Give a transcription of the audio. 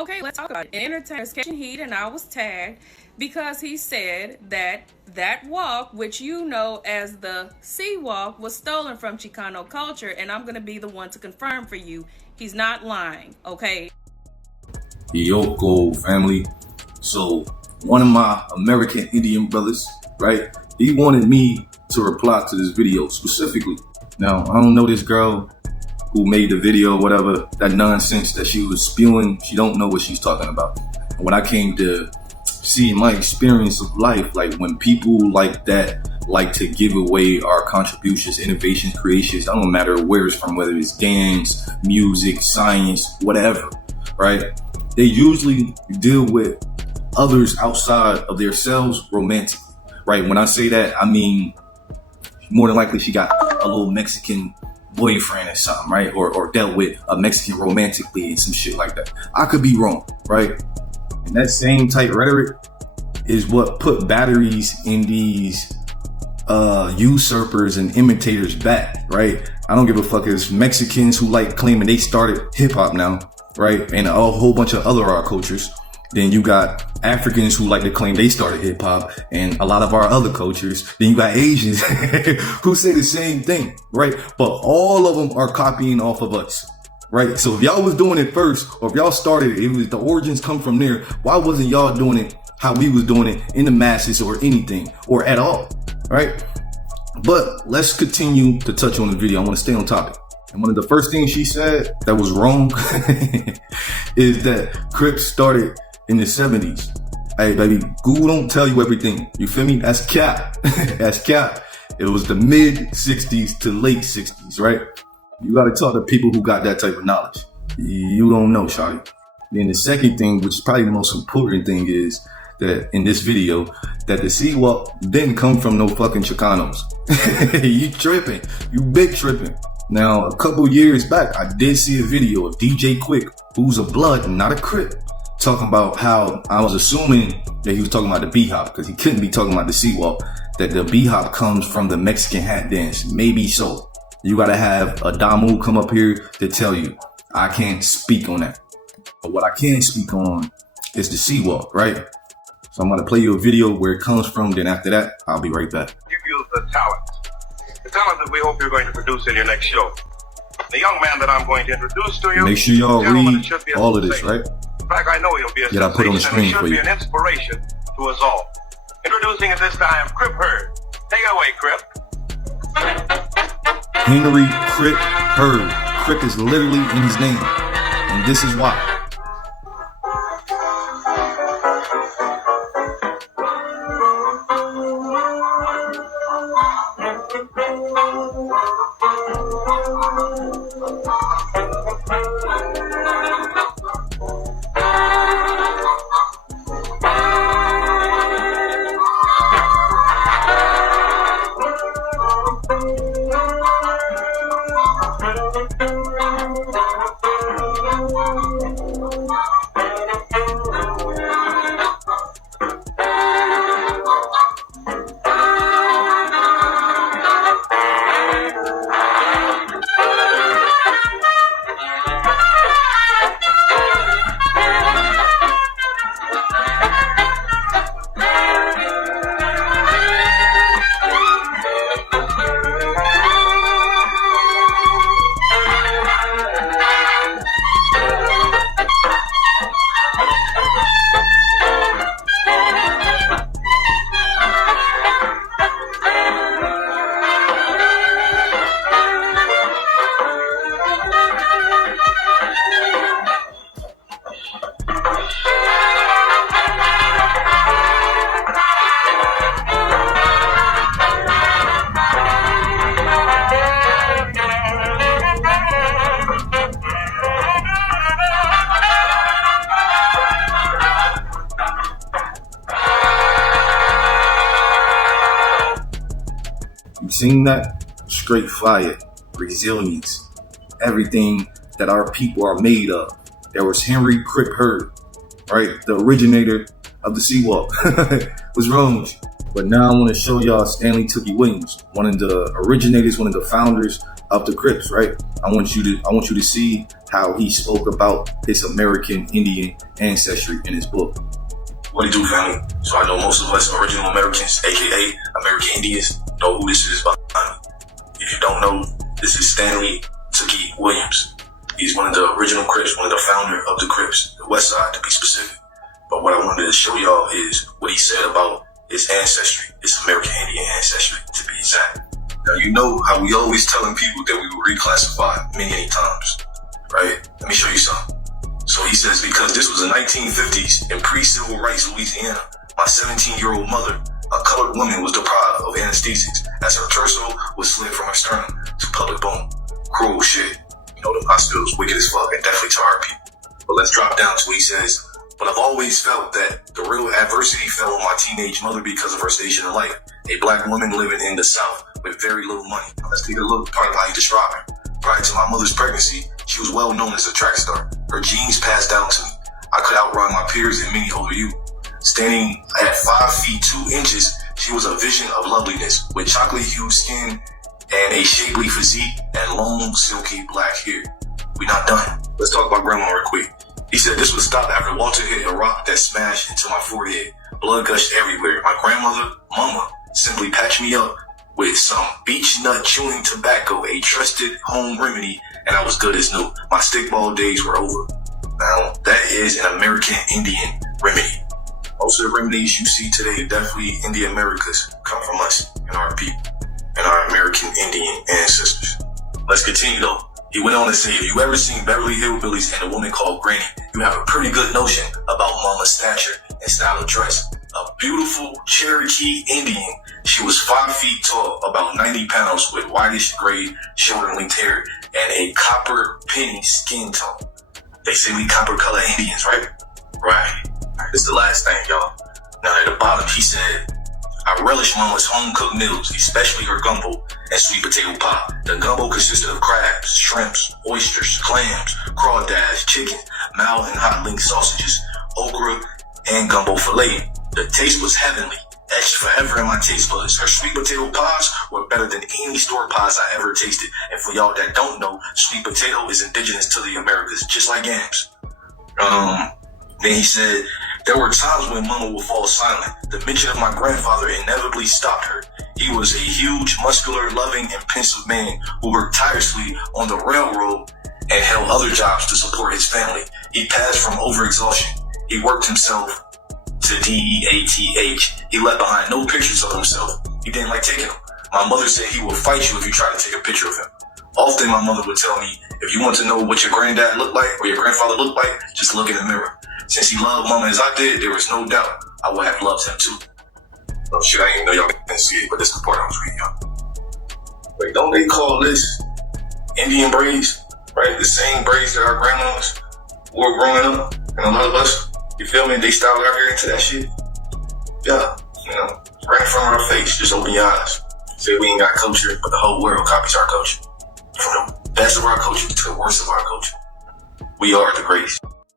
Okay, let's talk about it. Entertainers catching heat, and I was tagged because he said that that walk, which you know as the sea walk, was stolen from Chicano culture, and I'm gonna be the one to confirm for you. He's not lying, okay? Yoko family. So one of my American Indian brothers, right? He wanted me to reply to this video specifically. Now, I don't know this girl who made the video, whatever, that nonsense that she was spewing. She don't know what she's talking about. And when I came to see my experience of life, like when people like that like to give away our contributions, innovations, creations, I don't matter where it's from, whether it's dance, music, science, whatever, right? They usually deal with others outside of themselves romantically, right? When I say that, I mean, more than likely she got a little Mexican boyfriend or something, right? Or dealt with a Mexican romantically and some shit like that. I could be wrong, right? And that same type rhetoric is what put batteries in these usurpers and imitators back, right? I don't give a fuck. It's Mexicans who like claiming they started hip hop now, right? And a whole bunch of other art cultures. Then you got Africans who like to claim they started hip hop and a lot of our other cultures. Then you got Asians who say the same thing, right? But all of them are copying off of us, right? So if y'all was doing it first, or if y'all started it, was the origins come from there. Why wasn't y'all doing it how we was doing it in the masses or anything or at all, right? But let's continue to touch on the video. I want to stay on topic. And one of the first things she said that was wrong is that Crips started in the 70s. Hey, baby, Google don't tell you everything. You feel me? That's cap. That's cap. It was the mid 60s to late 60s, right? You got to talk to people who got that type of knowledge. You don't know, shawty. Then the second thing, which is probably the most important thing, is that in this video, that the sea walk didn't come from no fucking Chicanos. You tripping. You big tripping. Now, a couple years back, I did see a video of DJ Quick, who's a blood and not a Crip, talking about how I was assuming that he was talking about the B-hop, because he couldn't be talking about the sea walk, that the B-hop comes from the Mexican hat dance. Maybe so. You gotta have a Damu come up here to tell you. I can't speak on that. But what I can speak on is the sea walk, right? So I'm gonna play you a video where it comes from, then after that, I'll be right back. Give you the talent that we hope you're going to produce in your next show. The young man that I'm going to introduce to you. Make sure y'all read all of this, right? In fact, I know he'll be a I put on the screen for you. Should be an inspiration to us all. Introducing at this time, Crip Hurd. Take it away, Crip. Henry Crip Hurd. Crip is literally in his name, and this is why. Seen that? Straight fire, resilience, everything that our people are made of. There was Henry Crip Hurd, right? The originator of the sea walk. What's wrong with you? But now I want to show y'all Stanley Tookie Williams, one of the originators, one of the founders of the Crips, right? I want you to see how he spoke about his American Indian ancestry in his book. What it do, family? So I know most of us original Americans, aka American Indians, know who this is behind me. If you don't know, this is Stanley Tookie Williams. He's one of the original Crips, one of the founder of the Crips, the West Side to be specific. But what I wanted to show y'all is what he said about his ancestry, his American Indian ancestry to be exact. Now, you know how we always telling people that we were reclassified many times, right? Let me show you something. So he says, because this was the 1950s in pre-civil rights Louisiana, my 17-year-old mother, a colored woman, was deprived of anesthesics as her torso was slit from her sternum to pelvic bone. Cruel shit. You know, the hospitals wicked as fuck and definitely to our people. But let's drop down to what he says. But I've always felt that the real adversity fell on my teenage mother because of her station in life. A black woman living in the South with very little money. Now let's take a look part of how he described her. Prior to my mother's pregnancy, she was well known as a track star. Her genes passed down to me. I could outrun my peers and many older youth. Standing at 5 feet 2 inches, she was a vision of loveliness with chocolate-hued skin and a shapely physique and long, silky black hair. We not done. Let's talk about grandma real quick. He said this would stop after Walter hit a rock that smashed into my forehead. Blood gushed everywhere. My grandmother, mama, simply patched me up with some beech nut chewing tobacco, a trusted home remedy, and I was good as new. My stickball days were over. Now, that is an American Indian remedy. Most of the remedies you see today, definitely in the Americas, come from us and our people and our American Indian ancestors. Let's continue though. He went on to say, if you ever seen Beverly Hillbillies and a woman called Granny, you have a pretty good notion about Mama's stature and style of dress. A beautiful Cherokee Indian. She was 5 feet tall, about 90 pounds, with whitish gray shoulder-length hair and a copper penny skin tone. They say we copper color Indians, right? Right. This is the last thing, y'all. Now at the bottom, he said, I relish Mama's home-cooked meals, especially her gumbo and sweet potato pie. The gumbo consisted of crabs, shrimps, oysters, clams, crawdads, chicken, mild and hot link sausages, okra, and gumbo filet. The taste was heavenly, etched forever in my taste buds. Her sweet potato pies were better than any store pies I ever tasted. And for y'all that don't know, sweet potato is indigenous to the Americas, just like yams. Then he said, there were times when Mama would fall silent. The mention of my grandfather inevitably stopped her. He was a huge, muscular, loving, and pensive man who worked tirelessly on the railroad and held other jobs to support his family. He passed from overexhaustion. He worked himself to DEATH. He left behind no pictures of himself. He didn't like taking them. My mother said he would fight you if you tried to take a picture of him. Often my mother would tell me, if you want to know what your granddad looked like or your grandfather looked like, just look in the mirror. Since he loved Mama as I did, there was no doubt I would have loved him too. Oh shit, I didn't even know y'all can see it, but this is the part I was reading, y'all. Wait, don't they call this Indian braids? Right? The same braids that our grandmas wore growing up, and a lot of us, you feel me? They styled our hair into that shit. Yeah, you know, right in front of our face, just open your eyes. Say we ain't got culture, but the whole world copies our culture. From the best of our culture to the worst of our culture. We are the greatest.